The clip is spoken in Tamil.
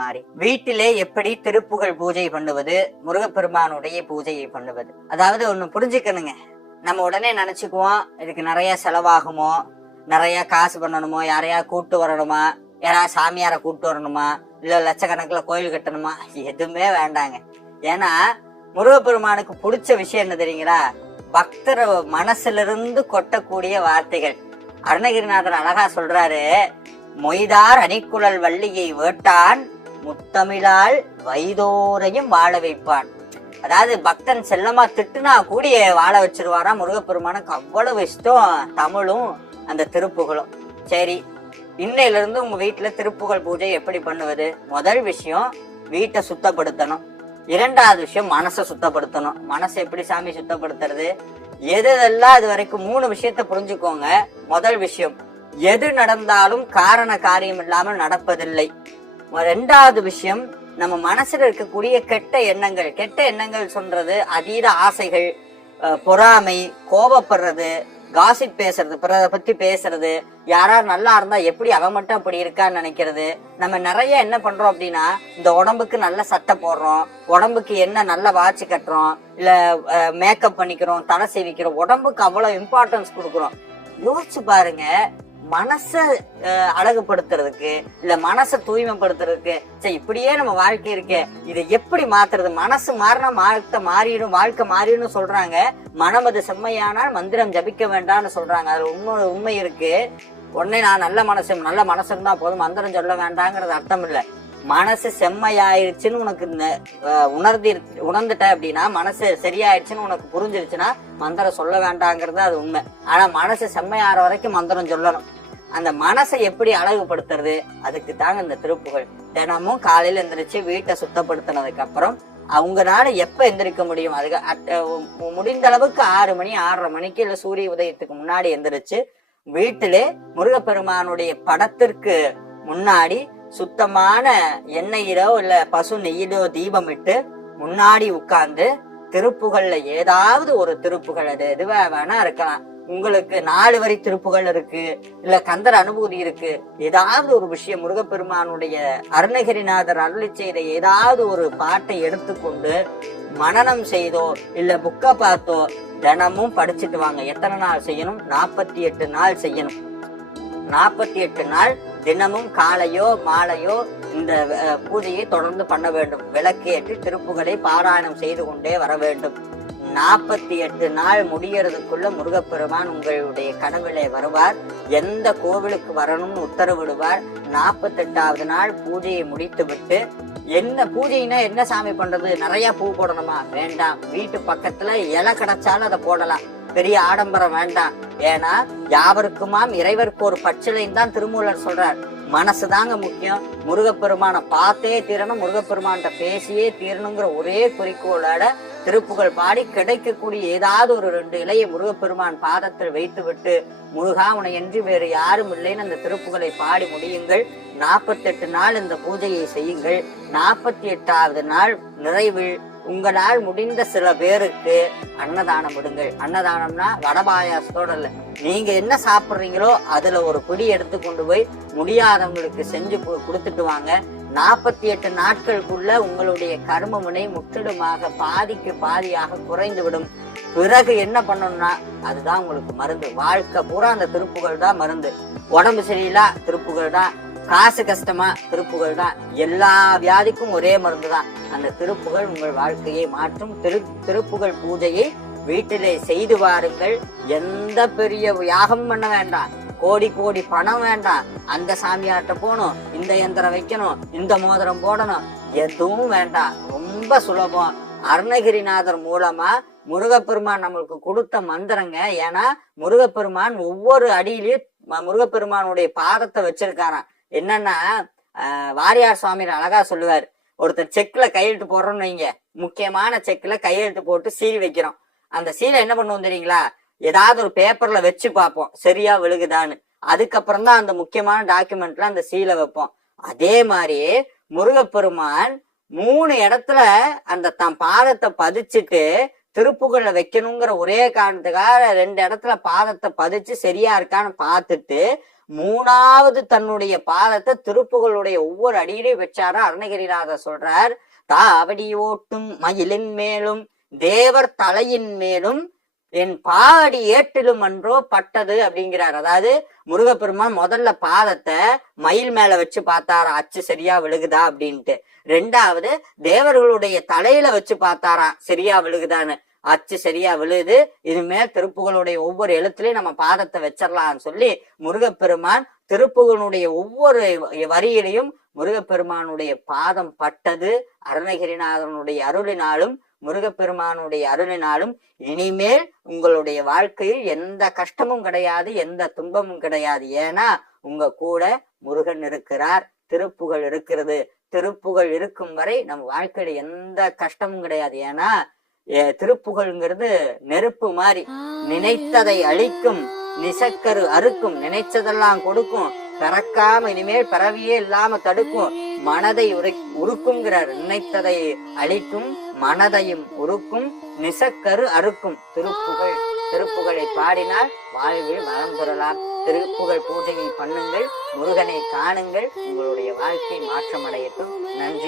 மாதிரி வீட்டிலே எப்படி திருப்புகழ் பூஜை பண்ணுவது, முருகப்பெருமானுடைய பூஜையை பண்ணுவது. அதாவது ஒண்ணு புரிஞ்சுக்கணுங்க, நம்ம உடனே நினைச்சுக்குவோம் இதுக்கு நிறைய செலவாகுமோ, நிறைய காசு பண்ணணுமோ, யாரையா கூட்டு வரணுமா, யாராவது சாமியாரை கூட்டு வரணுமா, இல்ல லட்சக்கணக்கில் கோயில் கட்டணுமா, எதுவுமே வேண்டாங்க. ஏன்னா முருகப்பெருமானுக்கு பிடிச்ச விஷயம் என்ன தெரியுங்களா? பக்தர் மனசுல இருந்து கொட்டக்கூடிய வார்த்தைகள். அருணகிரிநாதர் அழகா சொல்றாரு, மொய்தார் அணிக்குழல் வள்ளியை வேட்டான், முத்தமிழால் வைதோரையும் வாழ வைப்பான். அதாவது பக்தன் செல்லமா திட்டுனா கூடிய வாழ வச்சிருவாரா. முருகப்பெருமானுக்கு அவ்வளவு இஷ்டம் தமிழும் அந்த திருப்புகளும். சரி, இன்னையில இருந்து உங்க வீட்டுல திருப்புகழ் பூஜை எப்படி பண்ணுவது? முதல் விஷயம் வீட்டை சுத்தப்படுத்தணும். இரண்டாவது விஷயம் மனசை சுத்தப்படுத்தணும். மனசை எப்படி சாமி சுத்தப்படுத்துறது? எதெல்லாம் அது வரைக்கும் 3 விஷயத்த புரிஞ்சுக்கோங்க. முதல் விஷயம், எது நடந்தாலும் காரண காரியம் இல்லாமல் நடப்பதில்லை. ரெண்டாவது விஷயம், நம்ம மனசுல இருக்கக்கூடிய கெட்ட எண்ணங்கள். கெட்ட எண்ணங்கள் சொல்றது அதீத ஆசைகள், பொறாமை, கோபப்படுறது, காசிப் பேசுறது, பிறரை பத்தி பேசுறது, யாராவது நல்லா இருந்தா எப்படி அவன் மட்டும் அப்படி இருக்கான்னு நினைக்கிறது. நம்ம நிறைய என்ன பண்றோம் அப்படின்னா, இந்த உடம்புக்கு நல்ல சட்டை போடுறோம், உடம்புக்கு என்ன நல்ல வாட்ச் கட்டுறோம், இல்ல மேக்கப் பண்ணிக்கிறோம், தலை சேவிக்கிறோம், உடம்புக்கு அவ்வளவு இம்பார்ட்டன்ஸ் கொடுக்குறோம். யோசிச்சு பாருங்க, மனசை அழகுபடுத்துறதுக்கு இல்ல மனசை தூய்மைப்படுத்துறதுக்கு சரி இப்படியே நம்ம வாழ்க்கை இருக்கு, இதை எப்படி மாத்துறது? மனசு மாறினா வாழ்க்கை மாறிடும் சொல்றாங்க. மனமது செம்மையானால் மந்திரம் ஜபிக்க வேண்டாம்னு சொல்றாங்க. அதுல உண்மை இருக்கு. உடனே நான் நல்ல மனசு இருந்தா போதும், மந்திரம் சொல்ல வேண்டாங்கிறது அர்த்தம் இல்ல. மனசு செம்மையாயிருச்சுன்னு உனக்கு உணர்ந்துட்ட அப்படின்னா, மனசு சரியாயிடுச்சுன்னு உனக்கு புரிஞ்சிருச்சுன்னா மந்திரம் சொல்ல வேண்டாங்கிறது அது உண்மை. ஆனா மனசு செம்மையாற வரைக்கும் மந்திரம் சொல்லணும். அந்த மனசை எப்படி அழகுபடுத்துறது? அதுக்கு தாங்க இந்த திருப்புகழ். தினமும் காலையில எந்திரிச்சு வீட்டை சுத்தப்படுத்தினதுக்கு அப்புறம் அவங்கனால எப்ப எந்திரிக்க முடியும், அதுக்கு முடிந்த அளவுக்கு 6 மணி 6:30 மணிக்கு இல்ல சூரிய உதயத்துக்கு முன்னாடி எந்திரிச்சு வீட்டிலே முருகப்பெருமானுடைய படத்திற்கு முன்னாடி சுத்தமான எண்ணெயிலோ இல்ல பசு நெய்யிலோ தீபம் இட்டு முன்னாடி உட்கார்ந்து திருப்புகள்ல ஏதாவது ஒரு திருப்புகள், அது எதுவா வேணா இருக்கலாம். உங்களுக்கு 4 வரி திருப்புகள் இருக்கு, இல்ல கந்தர் அனுபூதி இருக்கு, ஏதாவது ஒரு விஷயம் முருகப்பெருமானுடைய அருணகிரிநாதர் அருளி செய்த ஏதாவது ஒரு பாட்டை எடுத்துக்கொண்டு மனனம் செய்தோ இல்ல புக்க பார்த்தோ தினமும் படிச்சுட்டு வாங்க. எத்தனை நாள் செய்யணும்? 48 நாள் செய்யணும். 48 நாள் தினமும் காலையோ மாலையோ இந்த பூஜையை தொடர்ந்து பண்ண வேண்டும். விளக்கேற்றி திருப்புகளை பாராயணம் செய்து கொண்டே வர வேண்டும். 48 நாள் முடியறதுக்குள்ள முருகப்பெருமான் உங்களுடைய கனவிலே வருவார். எந்த கோவிலுக்கு வரணும்னு உத்தரவிடுவார். 48வது நாள் பூஜையை முடித்து விட்டு, என்ன பூஜைனா என்ன சாமி பண்றது? நிறைய பூ போடணுமா? வேண்டாம். வீட்டு பக்கத்துல இலை கிடைச்சாலும் அதை போடலாம். பெரிய ஆடம்பரம் வேண்டாம். ஏன்னா யாவருக்குமாம் இறைவருக்கு ஒரு பச்சிலைன்னு தான் திருமூலர் சொல்றார். மனசுதாங்க முக்கியம். முருகப்பெருமான பார்த்தே தீரணும், முருகப்பெருமான்கிட்ட பேசியே தீரணுங்கிற ஒரே குறிக்கோளோட திருப்புகழ் பாடி கிடைக்கக்கூடிய ஏதாவது ஒரு 2 இலையை முருகப்பெருமான் பாதத்தில் வைத்து விட்டு, முருகா உனை என்று வேறு யாரும் இல்லைன்னு அந்த திருப்புகளை பாடி முடியுங்கள். 48 நாள் இந்த பூஜையை செய்யுங்கள். 48வது நாள் நிறைவில் உங்களால் முடிந்த சில பேருக்கு அன்னதானம் விடுங்கள். அன்னதானம்னா வடபாயாசத்தோட இல்ல, நீங்க என்ன சாப்பிடுறீங்களோ அதுல ஒரு பிடி எடுத்து கொண்டு போய் முடியாதவங்களுக்கு செஞ்சு கொடுத்துட்டு வாங்க. 48 நாட்களுக்குள்ள உங்களுடைய கர்ம வினை முற்றிலுமாக பாதிக்கு பாதியாக குறைந்துவிடும். பிறகு என்ன பண்ணணும்னா அதுதான் உங்களுக்கு மருந்து. வாழ்க்கை பூரா அந்த திருப்புகள் தான் மருந்து. உடம்பு சரியில்லா திருப்புகள் தான், காசு கஷ்டமா திருப்புகள் தான், எல்லா வியாதிக்கும் ஒரே மருந்து தான். அந்த திருப்புகள் உங்கள் வாழ்க்கையை மாற்றும். திருப்புகள் பூஜையை வீட்டிலே செய்து வாருங்கள். எந்த பெரிய யாகம் பண்ண வேண்டாம், கோடி கோடி பணம் வேண்டாம், அந்த சாமியார்ட்ட போகணும், இந்த யந்திரம் வைக்கணும், இந்த மோதிரம் போடணும், எதுவும் வேண்டாம். ரொம்ப சுலபம். அருணகிரிநாதர் மூலமா முருகப்பெருமான் நம்மளுக்கு கொடுத்த மந்திரங்க. ஏன்னா முருகப்பெருமான் ஒவ்வொரு அடியிலயும் முருகப்பெருமானுடைய பாதத்தை வச்சிருக்காராம். என்னன்னா வாரியார் சுவாமி அழகா சொல்லுவார், ஒருத்தர் செக்ல கையெழுத்து போடுறோம்னு வைங்க, முக்கியமான செக்ல கையெழுத்து போட்டு சீல் வைக்கிறோம். அந்த சீலை என்ன பண்ணுவோம் தெரியுங்களா? ஏதாவது ஒரு பேப்பர்ல வச்சு பார்ப்போம் சரியா விழுகுதான்னு. அதுக்கப்புறம் தான் அந்த முக்கியமான டாக்குமெண்ட்ல அந்த சீலை வைப்போம். அதே மாதிரி முருகப்பெருமான் 3 இடத்துல அந்த தன் பாதத்தை பதிச்சுட்டு திருப்புகள்ல வைக்கணுங்கிற ஒரே காரணத்துக்காக 2 இடத்துல பாதத்தை பதிச்சு சரியா இருக்கான்னு பார்த்துட்டு மூணாவது தன்னுடைய பாதத்தை திருப்புகளுடைய ஒவ்வொரு அடியிலையும் வச்சாரா அருணகிரிநாதர் சொல்றார். தாவடி ஓட்டும் மயிலின் மேலும் தேவர் தலையின் மேலும் என் பாடி ஏட்டிலும் அன்றோ பட்டது அப்படிங்கிறார். அதாவது முருகப்பெருமான் முதல்ல பாதத்தை மயில் மேல வச்சு பார்த்தாரா அச்சு சரியா விழுகுதா அப்படின்ட்டு. ரெண்டாவது தேவர்களுடைய தலையில வச்சு பார்த்தாரா சரியா விழுகுதான்னு. அச்சு சரியா விழுது, இனிமேல் திருப்புகளுடைய ஒவ்வொரு எழுத்துலயும் நம்ம பாதத்தை வச்சிடலாம்னு சொல்லி முருகப்பெருமான் திருப்புகளுடைய ஒவ்வொரு வரியிலையும் முருகப்பெருமானுடைய பாதம் பட்டது. அருணகிரிநாதனுடைய அருளினாலும் முருகப்பெருமானுடைய அருளினாலும் இனிமேல் உங்களுடைய வாழ்க்கையில் எந்த கஷ்டமும் கிடையாது, எந்த துன்பமும் கிடையாது. ஏன்னா உங்க கூட முருகன் இருக்கிறார், திருப்புகள் இருக்கிறது. திருப்புகள் இருக்கும் வரை நம்ம வாழ்க்கையில எந்த கஷ்டமும் கிடையாது. ஏன்னா திருப்புகள்ங்கிறது நெருப்பு மாதிரி, நினைத்ததை அழிக்கும், நிசக்கரு அறுக்கும், நினைச்சதெல்லாம் கொடுக்கும், பிறக்காம இனிமேல் பிறவியே இல்லாம தடுக்கும், மனதை உருக்குங்கிறார். நினைத்ததை அழிக்கும், மனதையும் உருக்கும், நிசக்கரு அறுக்கும். திருப்புகழை பாடினால் வாழ்வில் வளம் பெறலாம். திருப்புகழ் பூஜையை பண்ணுங்கள், முருகனை காணுங்கள், உங்களுடைய வாழ்க்கை மாற்றம் அடையட்டும். நன்றி.